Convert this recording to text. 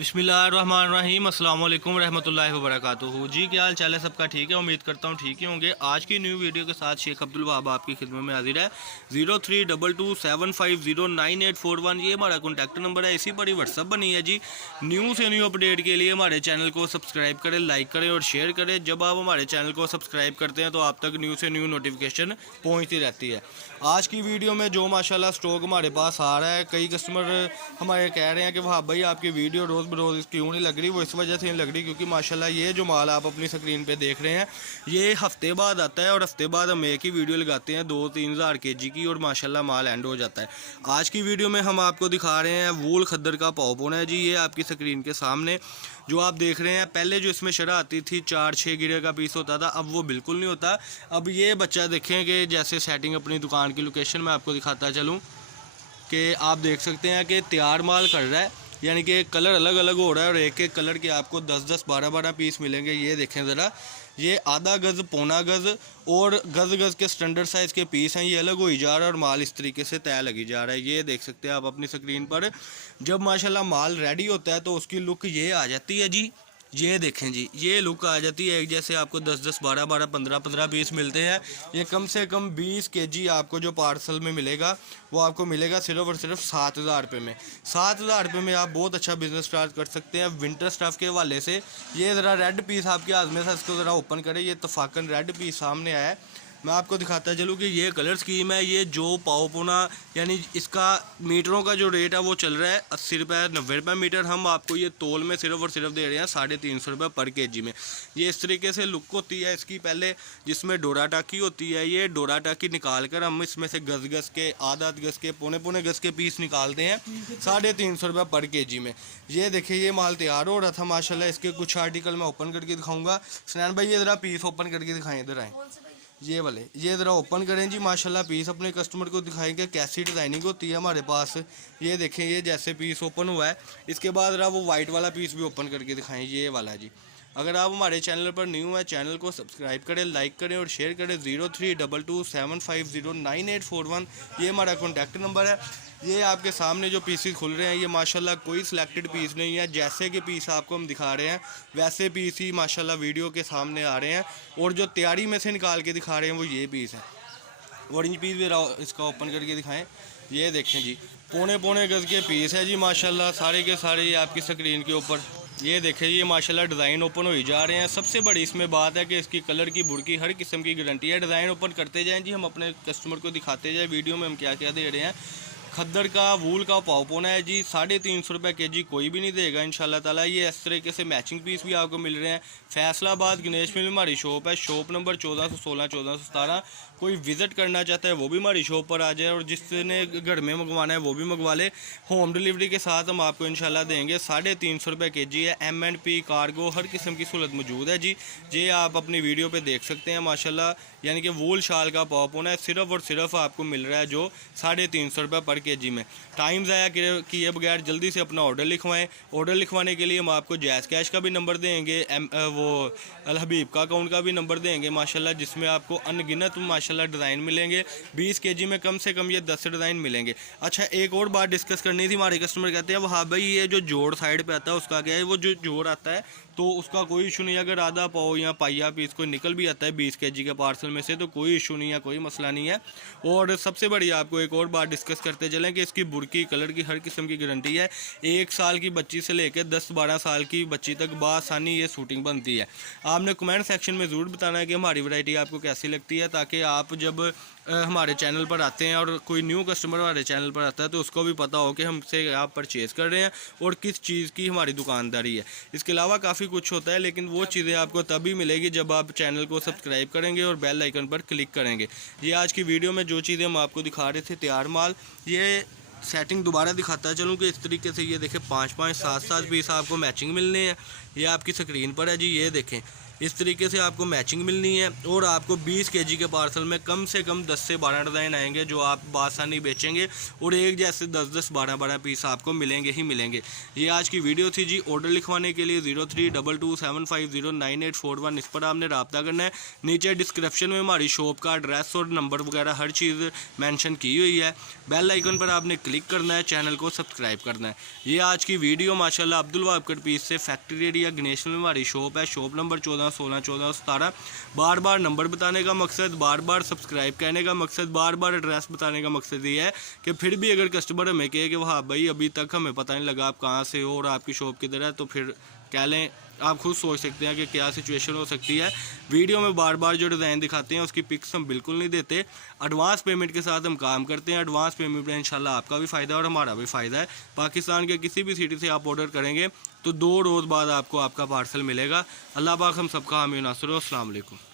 बिस्मिल्लाहिर्रहमानिर्रहीम अस्सलाम वालेकुम रहमतुल्लाहि व बरकातुहू। जी क्या हाल चाल है सबका? ठीक है, उम्मीद करता हूँ ठीक ही होंगे। आज की न्यू वीडियो के साथ शेख अब्दुल वहाब आपकी खिदमत में हाजिर है। 032275098841 ये हमारा कॉन्टैक्ट नंबर है। इसी पर ही व्हाट्सअप बनी है जी। न्यू से न्यू अपडेट के लिए हमारे चैनल को सब्सक्राइब करें, लाइक करें और शेयर करें। जब आप हमारे चैनल को सब्सक्राइब करते हैं तो आप तक न्यू से न्यू नोटिफिकेशन पहुँचती रहती है। आज की वीडियो में जो माशाल्लाह स्टॉक हमारे पास आ रहा है, कई कस्टमर हमारे कह रहे हैं कि वहाँ भाई आपकी वीडियो रोज़ बरोज़ क्यों नहीं लग रही। वो इस वजह से नहीं लग रही क्योंकि माशाल्लाह ये जो माल आप अपनी स्क्रीन पे देख रहे हैं ये हफ्ते बाद आता है और हफ्ते बाद हम एक ही वीडियो लगाते हैं 2-3 हज़ार kg की और माशाल्लाह माल एंड हो जाता है। आज की वीडियो में हम आपको दिखा रहे हैं वूल खद्दर का पाव पोना है जी। ये आपकी स्क्रीन के सामने जो आप देख रहे हैं, पहले जो इसमें शरा आती थी 4-6 गिरे का पीस होता था, अब वो बिल्कुल नहीं होता। अब ये बच्चा देखें कि जैसे सेटिंग अपनी दुकान की लोकेशन में आपको दिखाता चलूँ कि आप देख सकते हैं कि तैयार माल कर रहा है, यानी कि कलर अलग अलग हो रहा है और एक एक कलर के आपको 10-10 12-12 पीस मिलेंगे। ये देखें ज़रा, ये आधा गज़, पौना गज़ और गज़ के स्टैंडर्ड साइज़ के पीस हैं। ये अलग हो ही जा रहा है और माल इस तरीके से तय लगी जा रहा है। ये देख सकते हैं आप अपनी स्क्रीन पर। जब माशाल्लाह माल रेडी होता है तो उसकी लुक ये आ जाती है जी। ये देखें जी, ये लुक आ जाती है। एक जैसे आपको 10-10 12-12 15-15 पीस मिलते हैं। ये कम से कम 20 kg आपको जो पार्सल में मिलेगा वो आपको मिलेगा सिर्फ और सिर्फ 7,000 रुपये में। 7,000 रुपये में आप बहुत अच्छा बिजनेस स्टार्ट कर सकते हैं विंटर स्टफ़ के हवाले से। ये ज़रा रेड पीस आपके हाथ में था, इसको ज़रा ओपन करें। ये तफाकन रेड पीस सामने आया है। मैं आपको दिखाता चलूँ कि ये कलर स्कीम है। ये जो पाव पोना यानी इसका मीटरों का जो रेट है वो चल रहा है 80 रुपये 90 रुपये मीटर। हम आपको ये तोल में सिर्फ और सिर्फ दे रहे हैं 350 रुपये पर kg में। ये इस तरीके से लुक होती है इसकी। पहले जिसमें डोरा टाकी होती है, ये डोरा टाकी निकाल कर हम इसमें से गज़ के, आधा गज़ के, पौने गज़ के पीस निकालते हैं 350 रुपये पर kg में। ये देखिए, ये माल तैयार हो रहा था माशाल्लाह। इसके कुछ आर्टिकल मैं ओपन करके दिखाऊँगा। सनैन भाई ये ज़रा पीस ओपन करके दिखाएँ, इधर आएँ। ये वाले ये ज़रा ओपन करें जी। माशाल्लाह पीस अपने कस्टमर को दिखाएंगे कैसी डिज़ाइनिंग होती है हमारे पास। ये देखें, ये जैसे पीस ओपन हुआ है, इसके बाद ज़रा वो वाइट वाला पीस भी ओपन करके दिखाएं। ये वाला जी। अगर आप हमारे चैनल पर न्यू है, चैनल को सब्सक्राइब करें, लाइक करें और शेयर करें। 032275098841 ये हमारा कॉन्टैक्ट नंबर है। ये आपके सामने जो पीसेस खुल रहे हैं ये माशाल्लाह कोई सिलेक्टेड पीस नहीं है। जैसे कि पीस आपको हम दिखा रहे हैं वैसे पीस ही माशाल्लाह वीडियो के सामने आ रहे हैं और जो तैयारी में से निकाल के दिखा रहे हैं वो ये पीस है। ऑरेंज पीस भी इसका ओपन करके दिखाएं। ये देखें जी, पौने गज़ के पीस है जी माशाल्लाह। सारे के सारे ये आपकी स्क्रीन के ऊपर ये देखें, ये माशाल्लाह डिज़ाइन ओपन हो ही जा रहे हैं। सबसे बड़ी इसमें बात है कि इसकी कलर की, बुरकी, हर किस्म की गारंटी है। डिज़ाइन ओपन करते जाएं जी, हम अपने कस्टमर को दिखाते जाएं वीडियो में हम क्या क्या दे रहे हैं। खद्दर का वूल का पाव पोना है जी, 350 रुपये kg कोई भी नहीं देगा इंशाल्लाह ताला। ये इस तरीके से मैचिंग पीस भी आपको मिल रहे हैं। फैसलाबाद गणेश मिल हमारी शॉप है, शॉप नंबर 1416 1417। कोई विज़िट करना चाहता है वो भी हमारी शॉप पर आ जाए और जिसने घर में मंगवाना है वो भी मंगवा ले। होम डिलीवरी के साथ हम आपको इंशाल्लाह देंगे। 350 रुपये kg है। M&P कार्गो हर किस्म की सहूलत मौजूद है जी। ये आप अपनी वीडियो पे देख सकते हैं माशाल्लाह। यानी कि वूल शाल का पाव पोना है, सिर्फ और सिर्फ आपको मिल रहा है जो 350 रुपये पर kg में। टाइम ज़ाया किए बगैर जल्दी से अपना ऑर्डर लिखवाएं। ऑर्डर लिखवाने के लिए हम आपको जैज़ कैश का भी नंबर देंगे, वो अल हबीब का अकाउंट का भी नंबर देंगे माशाल्लाह, जिसमें आपको अनगिनत माशाल्लाह डिज़ाइन मिलेंगे। 20 kg में कम से कम ये 10 डिज़ाइन मिलेंगे। अच्छा, एक और बात डिस्कस करनी थी। हमारे कस्टमर कहते हैं वहाँ भाई ये जो जोड़ साइड पे आता है उसका क्या है? वो जो जोड़ आता है तो उसका कोई इशू नहीं है। अगर आधा पाव या पाइया पीस कोई निकल भी आता है 20 kg के पार्सल में से तो कोई इशू नहीं है, कोई मसला नहीं है। और सबसे बड़ी आपको एक और बात डिस्कस करते चलें कि इसकी बुरकी, कलर की हर किस्म की गारंटी है। 1 साल की बच्ची से लेकर 10-12 साल की बच्ची तक बासानी ये शूटिंग बनती है। आपने कमेंट सेक्शन में ज़रूर बताना है कि हमारी वैरायटी आपको कैसी लगती है, ताकि आप जब हमारे चैनल पर आते हैं और कोई न्यू कस्टमर हमारे चैनल पर आता है तो उसको भी पता हो कि हमसे आप परचेज़ कर रहे हैं और किस चीज़ की हमारी दुकानदारी है। इसके अलावा काफ़ी कुछ होता है, लेकिन वो चीज़ें आपको तभी मिलेगी जब आप चैनल को सब्सक्राइब करेंगे और बेल आइकन पर क्लिक करेंगे। ये आज की वीडियो में जो चीज़ें हम आपको दिखा रहे थे तैयार माल, ये सेटिंग दोबारा दिखाता चलूँ कि इस तरीके से ये देखें 5-5 7-7 पीस आपको मैचिंग मिलने हैं। ये आपकी स्क्रीन पर है जी। ये देखें, इस तरीके से आपको मैचिंग मिलनी है और आपको 20 kg के पार्सल में कम से कम 10 से 12 डिज़ाइन आएंगे जो आप बासानी बेचेंगे और एक जैसे 10-10 12-12 पीस आपको मिलेंगे ही मिलेंगे। ये आज की वीडियो थी जी। ऑर्डर लिखवाने के लिए 032275098841 इस पर आपने रब्ता करना है। नीचे डिस्क्रिप्शन में हमारी शॉप का एड्रेस और नंबर वगैरह हर चीज़ मेंशन की हुई है। बेल आइकन पर आपने क्लिक करना है, चैनल को सब्सक्राइब करना है। ये आज की वीडियो माशाल्लाह अब्दुल वहाब कट पीस से फैक्ट्री एरिया गणेश में हमारी शॉप है। Shop number 14, 16, 14, 17। बार बार नंबर बताने का मकसद, बार बार सब्सक्राइब कहने का मकसद, बार बार एड्रेस बताने का मकसद ये है कि फिर भी अगर कस्टमर हमें कहे कि वहाँ भाई अभी तक हमें पता नहीं लगा आप कहाँ से हो और आपकी शॉप किधर है, तो फिर कह लें, आप खुद सोच सकते हैं कि क्या सिचुएशन हो सकती है। वीडियो में बार बार जो डिज़ाइन दिखाते हैं उसकी पिक्स हम बिल्कुल नहीं देते। एडवांस पेमेंट के साथ हम काम करते हैं। एडवांस पेमेंट में इंशाल्लाह आपका भी फ़ायदा और हमारा भी फ़ायदा है। पाकिस्तान के किसी भी सिटी से आप ऑर्डर करेंगे तो 2 रोज़ बाद आपको आपका पार्सल मिलेगा। अल्लाह पाक हम सबका हामी नासर। अस्सलाम वालेकुम।